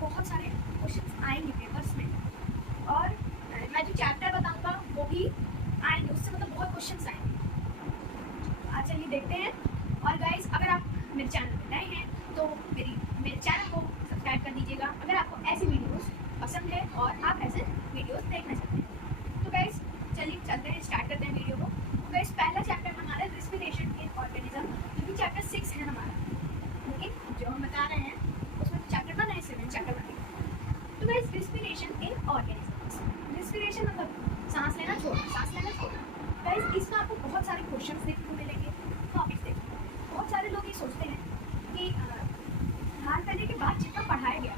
बहुत सारे क्वेश्चन आएंगे पेपर्स में, और मैं जो चैप्टर बताऊंगा वो भी आएंगे, उससे मतलब बहुत क्वेश्चन आएंगे। आज चलिए देखते हैं। और गाइस, अगर आप मेरे चैनल पर नए हैं तो मेरे चैनल को सब्सक्राइब कर दीजिएगा अगर आपको ऐसी वीडियोस पसंद है और आप ऐसे वीडियोस देखना चाहते हैं। तो गाइस चलिए चलते हैं, स्टार्ट करते हैं वीडियो को। तो गाइस पहला चैप्टर हमारा रेस्पिरेशन इन ऑर्गेनिज्म, जो कि चैप्टर 6 है हमारा, लेकिन जो हम बता रहे हैं उसमें चैप्टर 1 है, 7 चैप्टर बनेगा। तो guys respiration in organism, respiration मतलब सांस लेना छोड़ना, सांस लेना छोड़ना। गाइस इसमें आपको बहुत सारे क्वेश्चंस देखने को मिलेंगे, टॉपिक्स देखने को। बहुत सारे लोग ये सोचते हैं कि ध्यान करने के बाद जितना पढ़ाया गया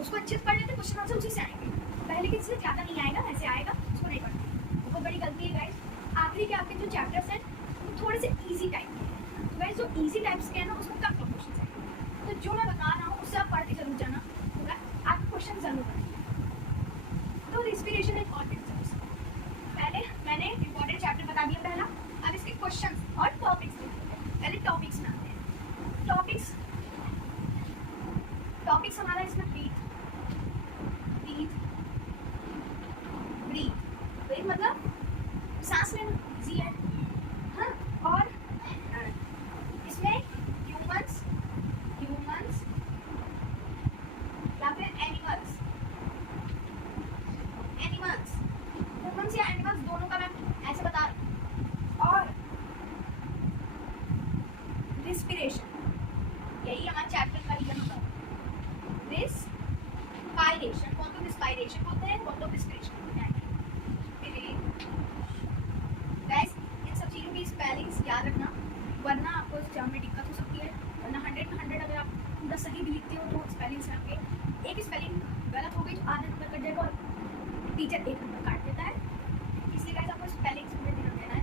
उसको अच्छे से पढ़ लेते, क्वेश्चन आंसर उसी से आएंगे, पहले कि इससे ज़्यादा नहीं आएगा, ऐसे आएगा, उसको नहीं पढ़ना। बहुत बड़ी गलती है गाइस। आखिरी के आपके जो चैप्टर्स हैं वो थोड़े से ईजी टाइप के हैं, तो गाइस जो ईजी टाइप्स के हैं ना उसमें कम क्वेश्चन है। तो जो मैं बता रहा हूँ उससे आप पढ़ के जरूर जाना, तो आप क्वेश्चन जरूर पढ़ेंगे। तो रेस्पिरेशन इन ऑर्गेनिज्म्स, पहले मैंने इंपॉर्टेंट चैप्टर बता दिया पहला। अब इसके क्वेश्चन और टॉपिक्स देखते हैं। पहले टॉपिक्स में आते हैं। टॉपिक्स हमारा इसमें ब्रीथ मतलब सांस लेना, इजी है, हाँ। और इसमें ह्यूमंस या फिर एनिमल्स ह्यूमंस या एनिमल्स दोनों का मैं ऐसे बता रहा हूँ। और रिस्पिरेशन, यही हमारे चैप्टर का रीजन होता है। रिस्पायरेशन, कौन तो रिस्पायरेशन होते हैं, कौन तो रिस्पिरेशन होते हैं। गाइस इन सब चीज़ों की स्पेलिंग्स याद रखना, वरना आपको एग्जाम में दिक्कत हो सकती है। वरना 100 में 100 अगर आप पूरा सही भी लिखते हो तो स्पेलिंग्स में आपके एक स्पेलिंग गलत हो गई तो आधा नंबर कट जाएगा और टीचर 1 नंबर काट देता है। इसलिए गाइस आपको स्पेलिंग्स में ध्यान देना है।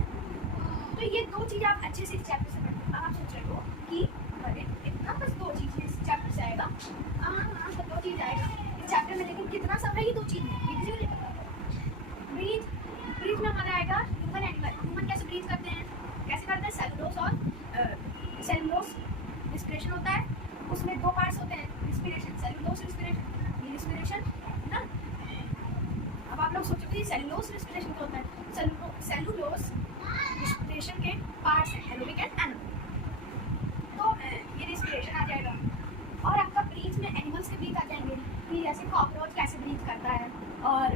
तो ये दो चीज़ें आप अच्छे से इस चैप्टर से पढ़ो। आप सोच रहे हो कि अरे इतना बस 2 चीज़ें इस चैप्टर से आएगा, हाँ तो 2 चीज़ आएगा इस चैप्टर में, लेकिन कितना सब है ये 2 चीज़ है, ये किसी को नहीं पता। ब्रीथ में हमारा आएगा ह्यूमन एनिमल। ह्यूमन कैसे ब्रीथ करते हैं, सेलुलोस रिस्पिरेशन होता है, उसमें 2 पार्ट्स होते हैं, रिस्पिरेशन, सेलुलोस रिस्पिरेशन, ये रिस्पिरेशन ना। अब आप लोग सोचोगे सेलुलोस रिस्पिरेशन क्या होता है। सेलुलोस रिस्पिरेशन के पार्ट्स हैं, एरोबिक एंड एनारोबिक। तो ये रिस्पिरेशन आ जाएगा। और आपका ब्रीथ में एनिमल्स के ब्रीथ आ जाएंगे कि जैसे कॉकरोच कैसे ब्रीथ करता है, और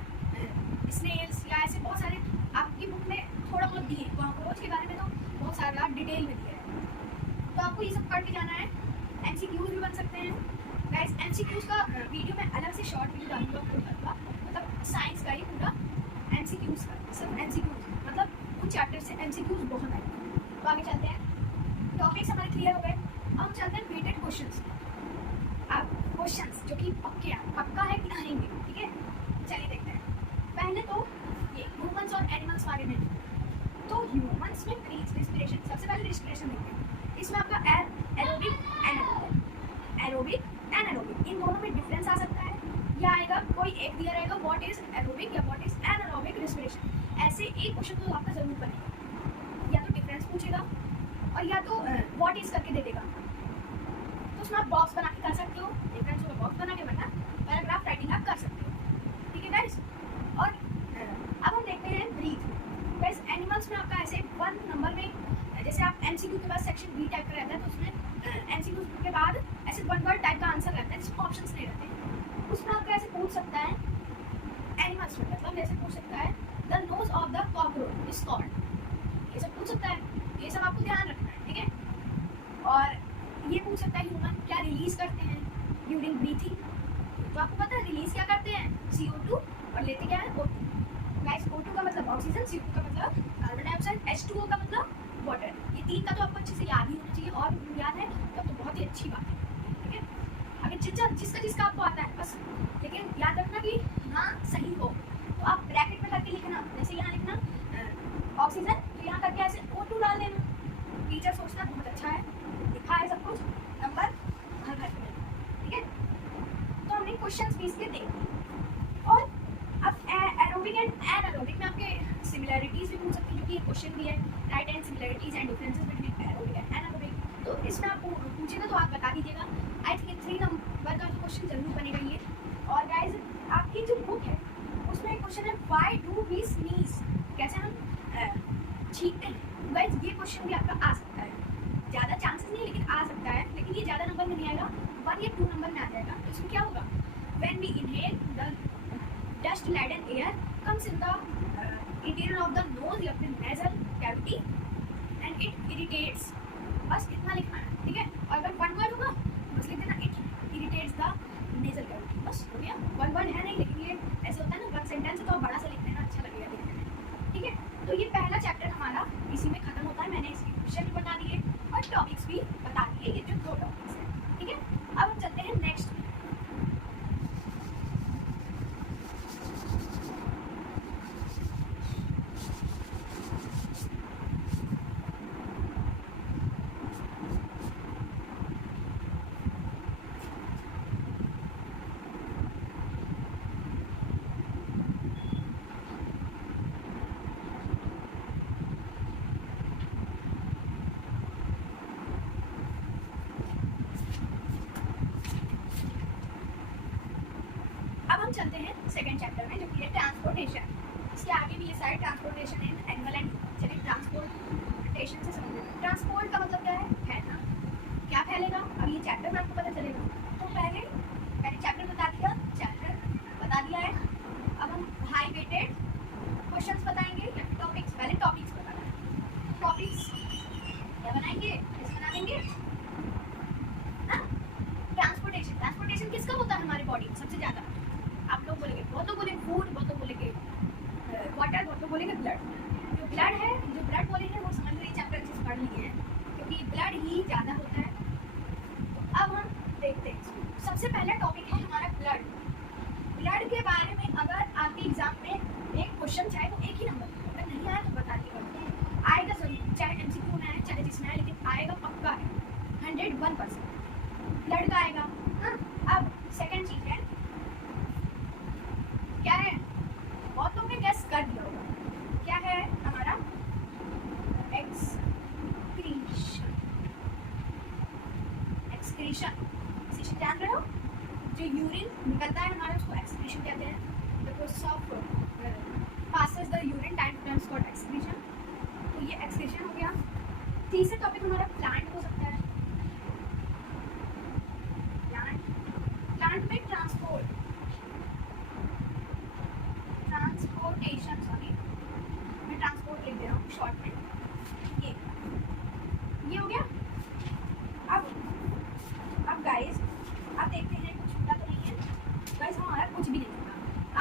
स्नेल्स या ऐसे बहुत सारे आपकी बुक में थोड़ा बहुत दिए। कॉकरोच के बारे में तो बहुत सारा डिटेल में दिया है, तो आपको ये सब पढ़ के जाना है। एमसीक्यूज भी बन सकते हैं गाइस। एमसीक्यूज का वीडियो में अलग से शॉर्ट वीडियो डालूंगा, मतलब साइंस का ही पूरा एमसीक्यूज का, सिर्फ एमसीक्यूज मतलब कुछ चैप्टर से एमसीक्यूज बहुत आएंगे। तो आगे चलते हैं, टॉपिक्स हमारे क्लियर हो गए। अब हम चलते हैं वेटेड क्वेश्चंस। अब क्वेश्चंस जो कि पक्का है कि आएंगे, ठीक है। चलिए देखते हैं। पहले तो ये ह्यूमंस और एनिमल्स बारे में। तो ह्यूमंस में ब्रीथ रिस्पिरेशन, सबसे पहले रिस्पिरेशन देखते हैं। इसमें आपका एरोबिक एनारोबिक इन दोनों में डिफरेंस आ सकता है, या आएगा कोई एक दिया रहेगा व्हाट इज एरोबिक या व्हाट इज एनारोबिक रिस्पिरेशन। ऐसे एक क्वेश्चन तो आपका जरूर बनेगा, या तो डिफरेंस पूछेगा और या तो व्हाट इज करके दे देगा। तो उसमें आप बॉक्स बना के कर सकते हो, डिफरेंस का बॉक्स बना के वरना पैराग्राफ राइटिंग आप कर सकते हो, ठीक है गाइस। और अब हम देखते हैं ब्रीथ। गाइस एनिमल्स में आपका ऐसे 1 नंबर में, जैसे आप एमसीक्यू के बाद सेक्शन बी टाइप का रहता है, तो उसमें एमसीक्यू के बाद ऐसे 1 वर्ड टाइप का आंसर रहता है जिसमें ऑप्शंस नहीं रहते। उसमें आपका ऐसे पूछ सकता है एनिमल्स में, मतलब जैसे पूछ सकता है the nose of the cockroach is called, ये सब पूछ सकता है। ये सब आपको ध्यान रखना है, ठीक है। और ये पूछ सकता है ह्यूमन क्या रिलीज करते हैं ड्यूरिंग ब्रीथिंग। तो आपको पता है रिलीज क्या करते हैं, CO2, और लेते क्या है, O2। गाइस O2 का मतलब ऑक्सीजन, CO2 का मतलब कार्बन डाइऑक्साइड, H2O का मतलब वाटर। ये 3 का तो आपको अच्छे से याद ही होना चाहिए, और याद है तब तो बहुत ही अच्छी बात है, ठीक है। अगर जिसका आपको आता है बस, लेकिन याद रखना कि हाँ सही हो। तो आप ब्रैकेट में करके लिखना, जैसे यहाँ लिखना ऑक्सीजन, तो यहाँ करके ऐसे O2 डाल देना। टीचर सोचना बहुत अच्छा है, लिखा है सब कुछ, नंबर घर घर पे, ठीक है। तो हमने क्वेश्चंस भी इसके देखे। और अब एरोबिक एंड एनारोबिक में आपके सिमिलैरिटीज भी पूछ सकते हैं, क्योंकि ये क्वेश्चन भी है, right and similarities and differences between aerobic and anaerobic. तो इसमें आपको पूछेगा तो आप बता दीजिएगा। आई थिंक 3 नंबर का क्वेश्चन जरूर बनेगा ये। व्हाई डू वी स्नीज, कैसे हम छींकते हैं। गाइस ये क्वेश्चन भी आपका आ सकता है, ज़्यादा चांसेस नहीं लेकिन आ सकता है, लेकिन ये ज़्यादा नंबर में नहीं आएगा, 1 या 2 नंबर में आ जाएगा। तो इसमें क्या होगा, when we inhale the dust laden air comes in the interior of the nose या फिर nasal cavity and it irritates, बस इतना लिखना है, ठीक है। और अगर वन वर्ड होगा बस लिख देना it irritates the nasal cavity, बस हो गया। वन वर्ड है नहीं, लेकिन ये ऐसे होता है ना, वन सेंटेंस है तो बड़ा सा लिख देना, अच्छा लगेगा लिखने में, ठीक है। तो ये पहला चैप्टर हमारा इसी में खत्म होता है। मैंने इसके क्वेश्चन भी बता दिए और टॉपिक्स भी बता दिए, ये जो 2 टॉपिक्स हैं, ठीक है। अब हम चलते हैं नेक्स्ट। चलते हैं सेकंड चैप्टर में, जो कि है ट्रांसपोर्टेशन। इसके आगे भी ये सारे ट्रांसपोर्टेशन इन एनिमल एंड, चलिए ट्रांसपोर्टेशन से समझते हैं। ट्रांसपोर्ट का मतलब क्या है, फैलना। क्या फैलेगा, अब ये चैप्टर में आपको पता चलेगा। तो पहले चैप्टर बता दिया है। अब हम हाई वेटेड क्वेश्चन बताएंगे या टॉपिक्स, पहले टॉपिक्स बताना है। टॉपिक्स क्या बनाएंगे, कैसे बना देंगे। ट्रांसपोर्टेशन किसका होता है हमारी बॉडी सबसे ज़्यादा, आप लोग बोलेंगे, बहुत तो बोलेंगे फूड, बहुत तो बोलेंगे वाटर, बहुत तो बोलेंगे ब्लड। जो ब्लड है, जो ब्लड बोलेंगे वो समझ लीजिए चैप्टर अच्छे से पढ़ लिए हैं, क्योंकि ब्लड ही ज़्यादा होता है। तो अब हम देखते हैं, सबसे पहला टॉपिक है हमारा ब्लड। ब्लड के बारे में अगर आपके एग्जाम में एक क्वेश्चन चाहे तो एक ही नंबर, अगर नहीं आया तो बता दिएगा, आएगा जरूर, चाहे MCQ में आए चाहे जिसमें आए, लेकिन आएगा पक्का है, 101% ब्लड का आएगा। हाँ, अब सेकेंड चीज़ है, क्या है, बहुत लोग ने गेस कर दिया होगा, क्या है हमारा एक्सक्रीशन। एक्सक्रीशन जान रहे हो, जो यूरिन निकलता है हमारा उसको एक्सक्रीशन कहते हैं। The process of passes the urine time to time is called excretion. तो ये एक्सक्रीशन हो गया। तीसरा टॉपिक हमारा प्लांट हो सकता है। प्लांट में ट्रांसपोर्टेशन, सॉरी मैं ट्रांसपोर्ट लिख दे रहा हूँ शॉर्ट में। ये हो गया। अब गाइस अब देखते हैं, कुछ छूटा तो नहीं है गाइस, हमारा कुछ भी नहीं छूटा।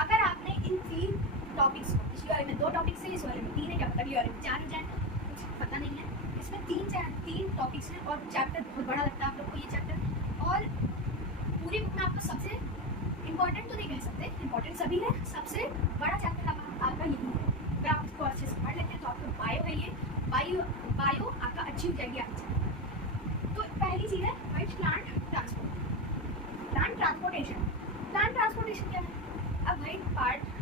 अगर आपने इन 3 टॉपिक्स को, इस वाले में 2 टॉपिक्स है, इस वाले में 3 है, क्या पता ये वाले में 4 हो जाए, कुछ पता नहीं है। इसमें 3 टॉपिक्स हैं और चैप्टर बहुत बड़ा लगता है आप लोग को ये चैप्टर। और पूरी बुक में आपको सबसे इम्पोर्टेंट तो नहीं कह सकते, इम्पोर्टेंट सभी है, सबसे बड़ा चैप्टर आपका यही है। अगर आप इसको अच्छे से पढ़ लेते हैं तो आपको बायो है, ये बायो आपका अच्छी हो जाएगी आगे। तो पहली चीज़ है white plant transportation. Plant transportation क्या है, अब भाई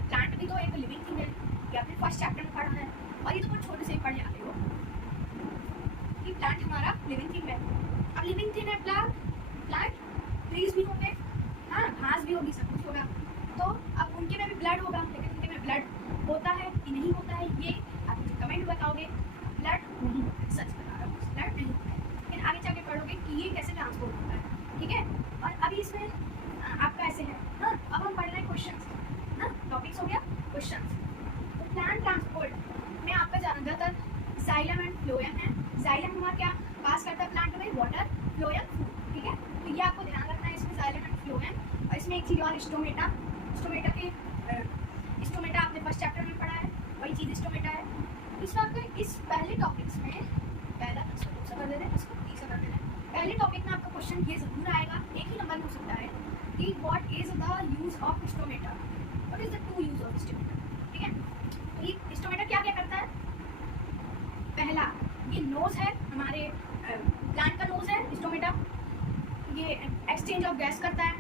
प्लांट भी तो एक लिविंग थिंग है, या फिर फर्स्ट चैप्टर में पढ़ा है, और ये तो बहुत छोटे से ही पढ़ने आते हो कि प्लांट हमारा लिविंग थिंग है। अब लिविंग थिंग है प्लांट, ट्रीज भी होंगे, हाँ घास भी होगी, सब कुछ होगा। तो अब उनके में भी ब्लड होगा, लेकिन उनके में ब्लड होता है कि नहीं होता है, ये आप मुझे कमेंट बताओगे। ब्लड नहीं होता है, सच बता रहा हूँ, ब्लड नहीं होता है। फिर आगे जाके पढ़ोगे कि ये कैसे ट्रांसपोर्ट होता है, ठीक है। और अभी इसमें आपका ऐसे है, हाँ अब हम पढ़ रहे हैं क्वेश्चन, हाँ टॉपिक्स हो गया क्वेश्चन। तो प्लांट ट्रांसपोर्ट में आपका ज़्यादातर जाइलम एंड फ्लोएम है। जाइलम हमारा क्या पास करता है प्लांट में, वाटर, फ्लोएम फूड, ठीक है। तो ये आपको ध्यान रखना है इसमें, जाइलम एंड फ्लोएम। और इसमें एक चीज़ और, स्टोमेटा आपने फर्स्ट चैप्टर में पढ़ा है, वही चीज़ स्टोमेटा है। इसमें आपको इस पहले टॉपिक्स में, पहला दूसरा कर देते हैं, इसको तीसरा कर देते हैं। पहले टॉपिक में आपका क्वेश्चन ये जरूर आएगा, एक ही नंबर में हो सकता है, कि what is the use of stomata, what is the two use of stomata, ठीक है। तो ये स्टोमेटा क्या क्या करता है, पहला ये नोज है, हमारे प्लांट का नोज है स्टोमेटा, ये एक्सचेंज ऑफ गैस करता है।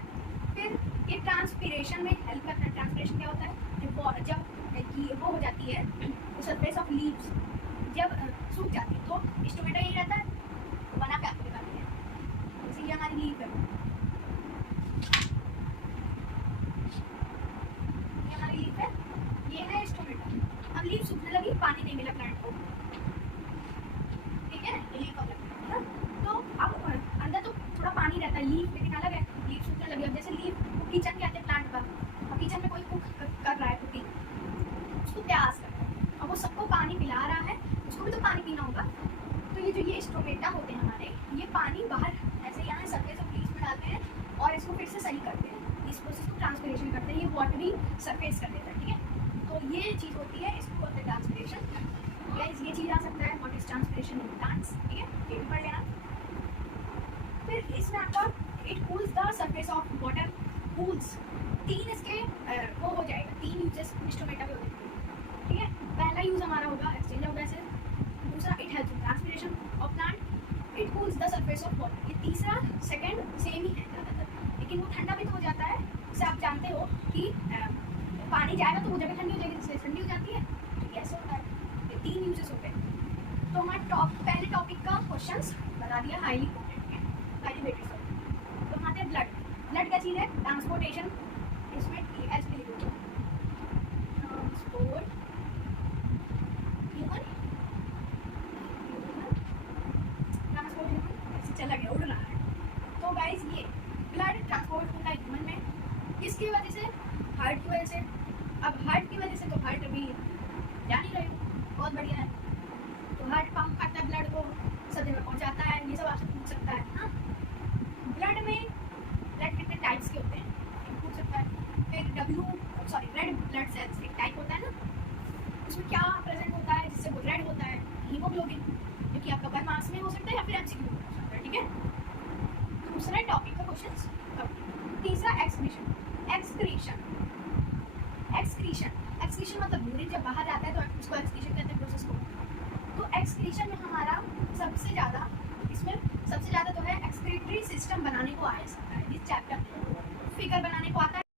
फिर ये ट्रांसपीरेशन में हेल्प करता है। ट्रांसपीरेशन क्या होता है, जब वो हो जाती है सरफेस ऑफ लीव्स, जब सूख जाती है तो स्टोमेटा यही रहता है, बना के आपको दिखाती है। जैसे ये हमारी लीव है, ये हमारी लीव है, ये है किचन कहते हैं प्लांट का, और किचन में कोई कुक कर रहा है, कुकिंग, उसको प्यास लग रहा है और वो सबको पानी पिला रहा है, उसको भी तो पानी पीना होगा। तो ये स्टोमेटा होते हैं हमारे, ये पानी बाहर ऐसे यहाँ सरफेस ऑफ लीव्स में डालते हैं और इसको फिर से सही करते हैं, इस प्रोसेस को ट्रांसपिरेशन करते हैं, ये वाटरी सरफेस कर देता है, ठीक है। तो ये चीज़ होती है, इसको बोलते हैं ट्रांसपिरेशन। गाइस ये चीज़ आ सकता है, what is transpiration in plants, ठीक है, ये भी पढ़ लेना। फिर इसमें आपका it cools the surface of water, cools, तीन इसके वो हो जाएगा, तीन यूजेस स्टोमेटा पे हो जाएंगे, ठीक है। पहला यूज़ हमारा होगा एक्सचेंज ऑफ गैसेज, दूसरा it helps in transpiration of plant, it cools the surface of water. ये तीसरा सेकंड सेम ही है ज़्यादातर, लेकिन वो ठंडा भी तो हो जाता है, जैसे आप जानते हो कि पानी जाएगा तो वो जगह ठंडी हो जाएगी, जिससे ठंडी हो जाती है, तो कैसे होता है। ये तीन यूजेस होते हैं। तो हमारे पहले टॉपिक का क्वेश्चंस बता दिया, हाईली इंपॉर्टेंट है, हाईली वेटेड सॉल्ट। तो आते हैं ब्लड। ब्लड क्या चीज़ है, ट्रांसपोर्टेशन, इसमें एच भी लिखो, ट्रांसपोर्ट ह्यूमन, ट्रांसपोर्ट ह्यूमन, ऐसे चला गया, उड़ रहा है। तो गाइस ये ब्लड ट्रांसपोर्ट होता है ह्यूमन में, किसकी वजह से, हार्ट की वजह से। अब हार्ट की वजह से तो हार्ट अभी जान ही रहे हो, बहुत बढ़िया है। तो हार्ट पंप करता है ब्लड को, सब जगह पहुँचाता है, ये सब आपसे पूछ सकता है। हाँ, ब्लड में ब्लड कितने टाइप्स के होते हैं ये पूछ सकता है। फिर रेड ब्लड सेल्स एक टाइप होता है ना, उसमें क्या प्रेजेंट होता है जिससे वो रेड होता है, हीमोग्लोबिन, जो कि आपका 1 मार्क्स में हो सकता है या फिर एमसीक्यू में हो सकता है, ठीक है। दूसरा टॉपिक का क्वेश्चन। तीसरा एक्सक्रीशन, एक्सक्रीशन, एक्सक्रीशन, एक्सक्रीशन मतलब यूरिन जब बाहर आता है तो उसको एक्सक्रीशन कहते हैं प्रोसेस को। तो एक्सक्रीशन में हमारा सबसे ज़्यादा, इसमें सबसे ज़्यादा तो है एक्सक्रीटरी सिस्टम बनाने को आ सकता है, इस चैप्टर में फिगर बनाने को आता है।